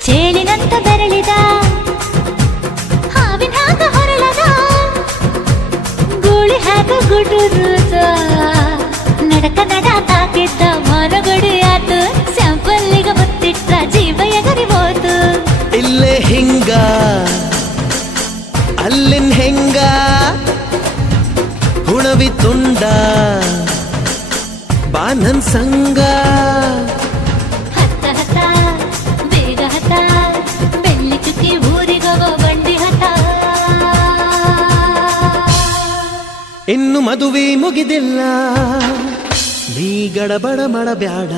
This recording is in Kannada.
ಚೇಳಿನಂತ ಬೆರಳಿದ ಹಾವಿನ ಹಾಗ ಹೊರಳದ ಗೂಳಿ ಹಾಗ ಗುಡುರುದ ನಡಕ ನಡ ತಾಕಿದ್ದ ಮನಗಡಿ ಆತು ಸ್ಯಾಂಪಲ್ಲಿಗ ಮುತ್ತಿಟ್ಟ ಜೀವ ಎಗರಿಬೋದು ಇಲ್ಲೇ ಹಿಂಗ ಅಲ್ಲಿನ್ ಹೆಂಗ ಹುಣವಿ ತುಂಡ ಬಾ ನನ್ ಸಂಗ ಹತ್ತ ಹತ್ತ ಬೇಗ ಹತ್ತ ಬೆಳ್ಳಿ ಚುಕ್ಕಿ ಊರಿಗವ ಬಂಡಿ ಹತ್ತ ಇನ್ನು ಮದುವೆ ಮುಗಿದಿಲ್ಲ ನೀ ಗಡಬಡ ಮಾಡಬ್ಯಾಡ